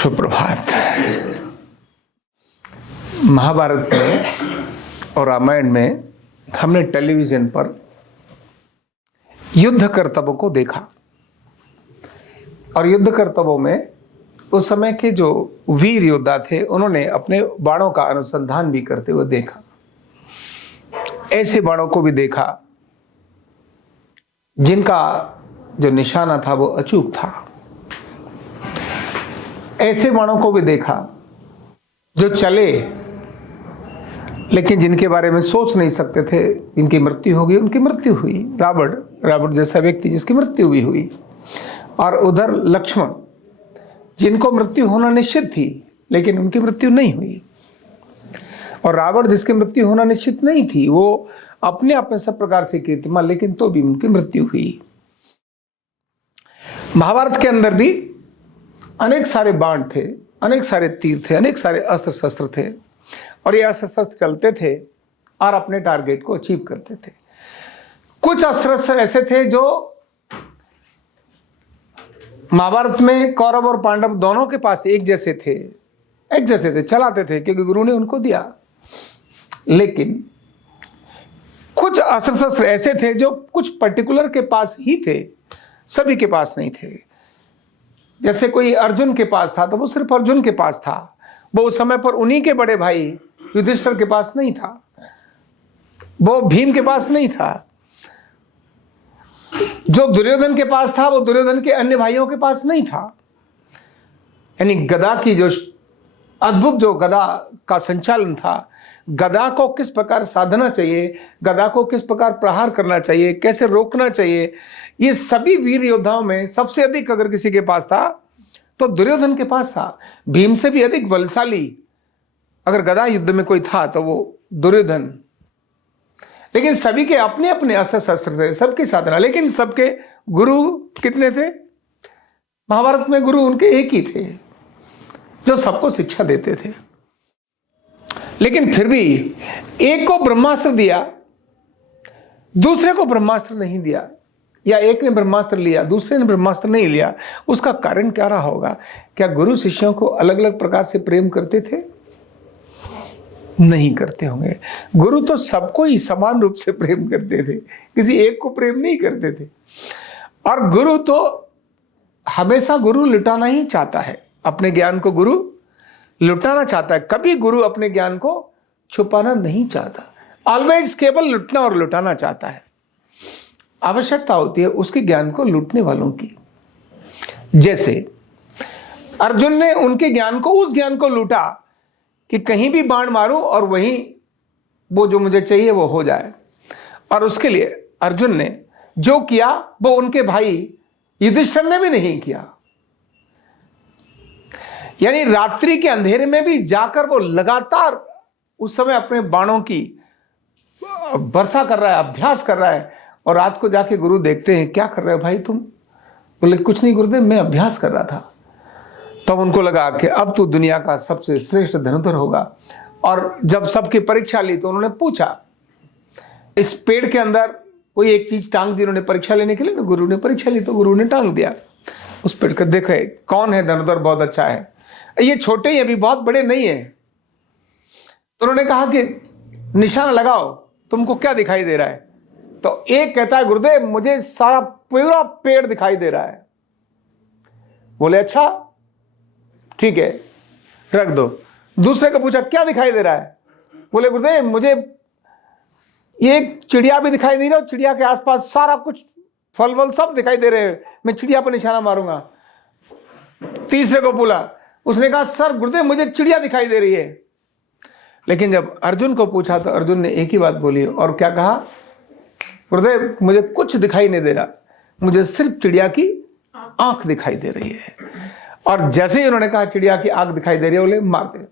सुप्रभात। महाभारत में और रामायण में हमने टेलीविजन पर युद्ध करतबों को देखा और युद्ध करतबों में उस समय के जो वीर योद्धा थे उन्होंने अपने बाणों का अनुसंधान भी करते हुए देखा। ऐसे बाणों को भी देखा जिनका जो निशाना था वो अचूक था। ऐसे बाणों को भी देखा जो चले लेकिन जिनके बारे में सोच नहीं सकते थे, इनकी मृत्यु होगी, उनकी मृत्यु हुई। रावण जैसा व्यक्ति जिसकी मृत्यु भी हुई। और उधर लक्ष्मण जिनको मृत्यु होना निश्चित थी लेकिन उनकी मृत्यु नहीं हुई। और रावण जिसकी मृत्यु होना निश्चित नहीं थी वो अपने आप में सब प्रकार से कीर्तिमान, लेकिन तो भी उनकी मृत्यु हुई। महाभारत के अंदर भी अनेक सारे बाण थे, अनेक सारे तीर थे, अनेक सारे अस्त्र शस्त्र थे और ये अस्त्र शस्त्र चलते थे और अपने टारगेट को अचीव करते थे। कुछ अस्त्र शस्त्र ऐसे थे जो महाभारत में कौरव और पांडव दोनों के पास एक जैसे थे, चलाते थे क्योंकि गुरु ने उनको दिया। लेकिन कुछ अस्त्र शस्त्र ऐसे थे जो कुछ पर्टिकुलर के पास ही थे, सभी के पास नहीं थे। जैसे कोई अर्जुन के पास था तो वो सिर्फ अर्जुन के पास था, वो उस समय पर उन्हीं के बड़े भाई युधिष्ठिर के पास नहीं था, वो भीम के पास नहीं था। जो दुर्योधन के पास था वो दुर्योधन के अन्य भाइयों के पास नहीं था। यानी गदा की जो अद्भुत जो गदा का संचालन था, गदा को किस प्रकार साधना चाहिए, गदा को किस प्रकार प्रहार करना चाहिए, कैसे रोकना चाहिए, ये सभी वीर योद्धाओं में सबसे अधिक अगर किसी के पास था तो दुर्योधन के पास था। भीम से भी अधिक बलशाली अगर गदा युद्ध में कोई था तो वो दुर्योधन। लेकिन सभी के अपने अपने अस्त्र शस्त्र थे, सबकी साधना, लेकिन सबके गुरु कितने थे? महाभारत में गुरु उनके एक ही थे जो सबको शिक्षा देते थे। लेकिन फिर भी एक को ब्रह्मास्त्र दिया, दूसरे को ब्रह्मास्त्र नहीं दिया, या एक ने ब्रह्मास्त्र लिया दूसरे ने ब्रह्मास्त्र नहीं लिया। उसका कारण क्या रहा होगा? क्या गुरु शिष्यों को अलग अलग प्रकार से प्रेम करते थे? नहीं करते होंगे। गुरु तो सबको ही समान रूप से प्रेम करते थे, किसी एक को प्रेम नहीं करते थे। और गुरु तो हमेशा गुरु लुटाना ही चाहता है, अपने ज्ञान को गुरु लुटाना चाहता है। कभी गुरु अपने ज्ञान को छुपाना नहीं चाहता, ऑलवेज केवल लुटना और लुटाना चाहता है। आवश्यकता होती है उसके ज्ञान को लूटने वालों की। जैसे अर्जुन ने उनके ज्ञान को, उस ज्ञान को लूटा कि कहीं भी बाण मारूं और वहीं वो जो मुझे चाहिए वो हो जाए। और उसके लिए अर्जुन ने जो किया वो उनके भाई युधिष्ठिर ने भी नहीं किया। यानी रात्रि के अंधेरे में भी जाकर वो लगातार उस समय अपने बाणों की वर्षा कर रहा है, अभ्यास कर रहा है। और रात को जाके गुरु देखते हैं, क्या कर रहे हो भाई तुम? बोले कुछ नहीं गुरुदेव, मैं अभ्यास कर रहा था। तब उनको लगा कि अब तो दुनिया का सबसे श्रेष्ठ धनुर्धर होगा। और जब सबकी परीक्षा ली तो उन्होंने पूछा, इस पेड़ के अंदर कोई एक चीज टांग दी। उन्होंने परीक्षा लेने के लिए ना, गुरु ने परीक्षा ली तो गुरु ने टांग दिया उस पेड़ को। देखे कौन है धनुर्धर, बहुत अच्छा है, ये छोटे ही अभी बहुत बड़े नहीं है। तो उन्होंने कहा कि निशाना लगाओ, तुमको क्या दिखाई दे रहा है? तो एक कहता है गुरुदेव मुझे सारा पूरा पेड़ दिखाई दे रहा है। बोले अच्छा ठीक है रख दो। दूसरे को पूछा क्या दिखाई दे रहा है? बोले गुरुदेव मुझे ये चिड़िया भी दिखाई दे रही है, चिड़िया के आसपास सारा कुछ फल वल सब दिखाई दे रहे हैं, मैं चिड़िया पर निशाना मारूंगा। तीसरे को बोला, उसने कहा सर गुरुदेव मुझे चिड़िया दिखाई दे रही है। लेकिन जब अर्जुन को पूछा तो अर्जुन ने एक ही बात बोली, और क्या कहा? गुरुदेव मुझे कुछ दिखाई नहीं दे रहा, मुझे सिर्फ चिड़िया की आंख दिखाई दे रही है। और जैसे ही उन्होंने कहा चिड़िया की आंख दिखाई दे रही है, बोले मार दे।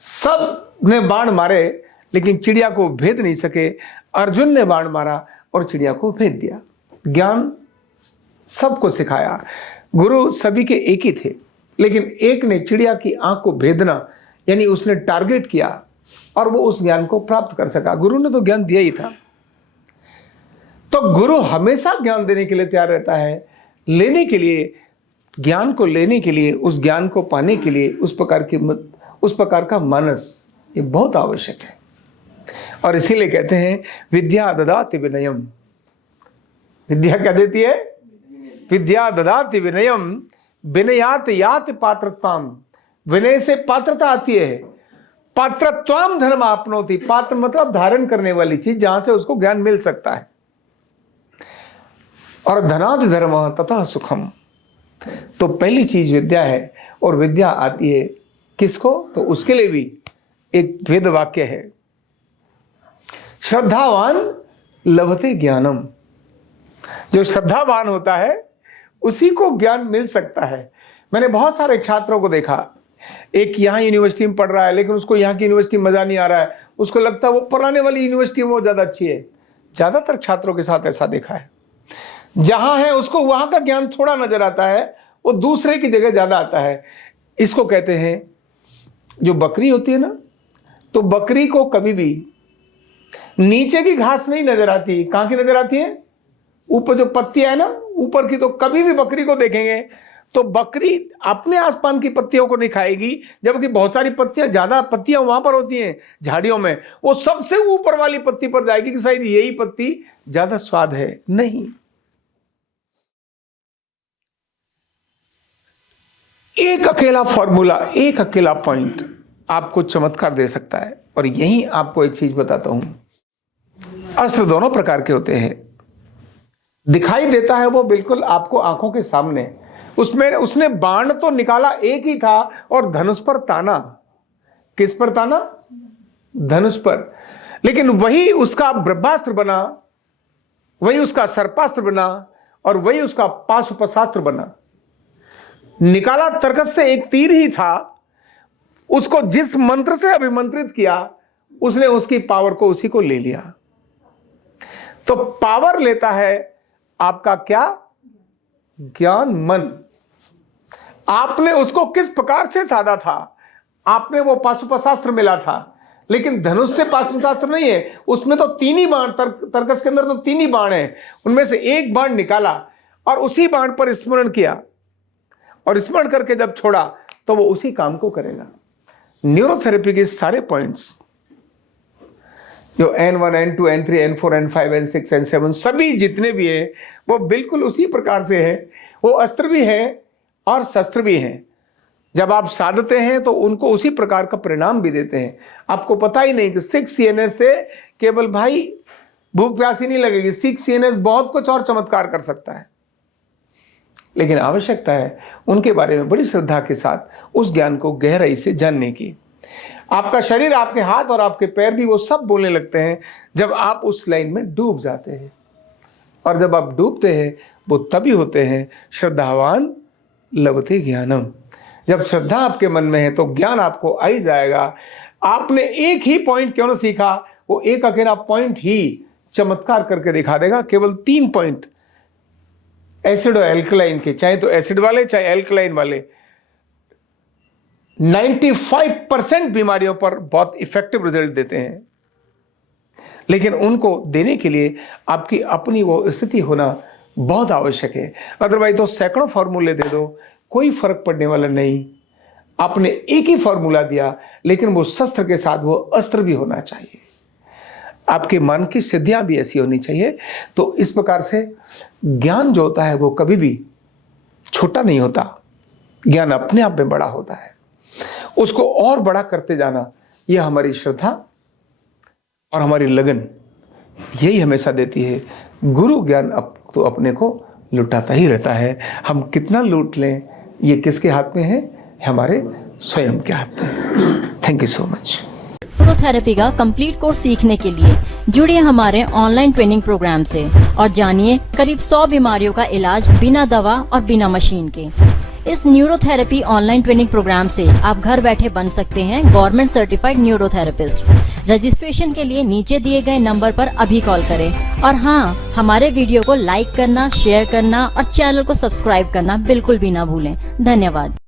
सब ने बाण मारे लेकिन चिड़िया को भेद नहीं सके। अर्जुन ने बाण मारा और चिड़िया को भेद दिया। ज्ञान सबको सिखाया। गुरु सभी के एक ही थे, लेकिन एक ने चिड़िया की आंख को भेदना, यानी उसने टारगेट किया और वो उस ज्ञान को प्राप्त कर सका। गुरु ने तो ज्ञान दिया ही था। तो गुरु हमेशा ज्ञान देने के लिए तैयार रहता है, लेने के लिए ज्ञान को लेने के लिए, उस ज्ञान को पाने के लिए उस प्रकार का मानस ये बहुत आवश्यक है। और इसीलिए कहते हैं विद्या ददाति विनयम। विद्या क्या देती है? विद्या ददाति विनयम, विनयात यात पात्रत्वाम। विनय से पात्रता आती है। पात्रत्वाम धर्म आपनोति। पात्र मतलब धारण करने वाली चीज, जहां से उसको ज्ञान मिल सकता है। और धनादि धर्म तथा सुखम। तो पहली चीज विद्या है, और विद्या आती है किसको? तो उसके लिए भी एक वेद वाक्य है, श्रद्धावान लभते ज्ञानम। जो श्रद्धावान होता है उसी को ज्ञान मिल सकता है। मैंने बहुत सारे छात्रों को देखा, एक यहाँ यूनिवर्सिटी में पढ़ रहा है लेकिन उसको यहाँ की यूनिवर्सिटी में मजा नहीं आ रहा है, उसको लगता है वो पुराने वाली यूनिवर्सिटी वो ज्यादा अच्छी है। ज्यादातर छात्रों के साथ ऐसा देखा है, जहां है उसको वहां का ज्ञान थोड़ा नजर आता है, वो दूसरे की जगह ज्यादा आता है। इसको कहते हैं, जो बकरी होती है ना, तो बकरी को कभी भी नीचे की घास नहीं नजर आती। कहां की नजर आती है? ऊपर जो पत्तियां है ना ऊपर की। तो कभी भी बकरी को देखेंगे तो बकरी अपने आसपास की पत्तियों को नहीं खाएगी, जबकि बहुत सारी पत्तियां, ज्यादा पत्तियां वहां पर होती हैं झाड़ियों में, वो सबसे ऊपर वाली पत्ती पर जाएगी कि शायद यही पत्ती ज्यादा स्वाद है। नहीं, एक अकेला फॉर्मूला, एक अकेला पॉइंट आपको चमत्कार दे सकता है। और यही आपको एक चीज बताता हूं, अस्त्र दोनों प्रकार के होते हैं। दिखाई देता है वो बिल्कुल आपको आंखों के सामने, उसमें उसने बाण तो निकाला एक ही था और धनुष पर ताना। किस पर ताना? धनुष पर। लेकिन वही उसका ब्रह्मास्त्र बना, वही उसका सर्पास्त्र बना, और वही उसका पाशुपतास्त्र बना। निकाला तर्कस से एक तीर ही था, उसको जिस मंत्र से अभिमंत्रित किया उसने उसकी पावर को उसी को ले लिया। तो पावर लेता है आपका क्या? ज्ञान, मन। आपने उसको किस प्रकार से साधा था? आपने वो पाशुपतास्त्र मिला था, लेकिन धनुष से पाशुपतास्त्र नहीं है, उसमें तो तीन ही बाण, तर्कस के अंदर तो तीन ही बाण है, उनमें से एक बाण निकाला और उसी बाण पर स्मरण किया, और स्मरण करके जब छोड़ा तो वो उसी काम को करेगा। न्यूरोथेरेपी के सारे पॉइंट्स जो N1, N2, N3, N4, N5, N6, N7 सभी जितने भी हैं वो बिल्कुल उसी प्रकार से है। वो अस्त्र भी है और शस्त्र भी हैं। जब आप साधते हैं तो उनको उसी प्रकार का परिणाम भी देते हैं। आपको पता ही नहीं कि 6 CNS से केवल भाई भूख प्यास ही नहीं लगेगी, 6 CNS बहुत कुछ और चमत्कार कर सकता है। लेकिन आवश्यकता है उनके बारे में बड़ी श्रद्धा के साथ उस ज्ञान को गहराई से जानने की। आपका शरीर, आपके हाथ और आपके पैर भी वो सब बोलने लगते हैं जब आप उस लाइन में डूब जाते हैं। और जब आप डूबते हैं वो तभी होते हैं श्रद्धावान लभते ज्ञानम। जब श्रद्धा आपके मन में है तो ज्ञान आपको आ ही जाएगा। आपने एक ही पॉइंट क्यों ना सीखा, वो एक अकेला पॉइंट ही चमत्कार करके दिखा देगा। केवल 3 पॉइंट एसिड और एल्कलाइन के, चाहे तो एसिड वाले चाहे एल्कलाइन वाले, 95% बीमारियों पर बहुत इफेक्टिव रिजल्ट देते हैं। लेकिन उनको देने के लिए आपकी अपनी वो स्थिति होना बहुत आवश्यक है। अदरवाइज तो सैकड़ों फॉर्मूले दे दो, कोई फर्क पड़ने वाला नहीं। आपने एक ही फॉर्मूला दिया, लेकिन वो शस्त्र के साथ वो अस्त्र भी होना चाहिए। आपके मन की सिद्धियां भी ऐसी होनी चाहिए। तो इस प्रकार से ज्ञान जो होता है वो कभी भी छोटा नहीं होता। ज्ञान अपने आप में बड़ा होता है। उसको और बड़ा करते जाना, यह हमारी श्रद्धा और हमारी लगन यही हमेशा देती है। गुरु ज्ञान तो अपने को लुटाता ही रहता है। हम कितना लूट लें ये किसके हाथ में है? हमारे स्वयं के हाथ में। Thank you so much. Neurotherapy का कंप्लीट कोर्स सीखने के लिए जुड़िए हमारे ऑनलाइन ट्रेनिंग प्रोग्राम से और जानिए करीब 100 बीमारियों का इलाज बिना दवा और बिना मशीन के। इस न्यूरोथेरेपी ऑनलाइन ट्रेनिंग प्रोग्राम से आप घर बैठे बन सकते हैं गवर्नमेंट सर्टिफाइड न्यूरोथेरेपिस्ट। रजिस्ट्रेशन के लिए नीचे दिए गए नंबर पर अभी कॉल करें। और हाँ, हमारे वीडियो को लाइक करना, शेयर करना और चैनल को सब्सक्राइब करना बिल्कुल भी ना भूलें। धन्यवाद।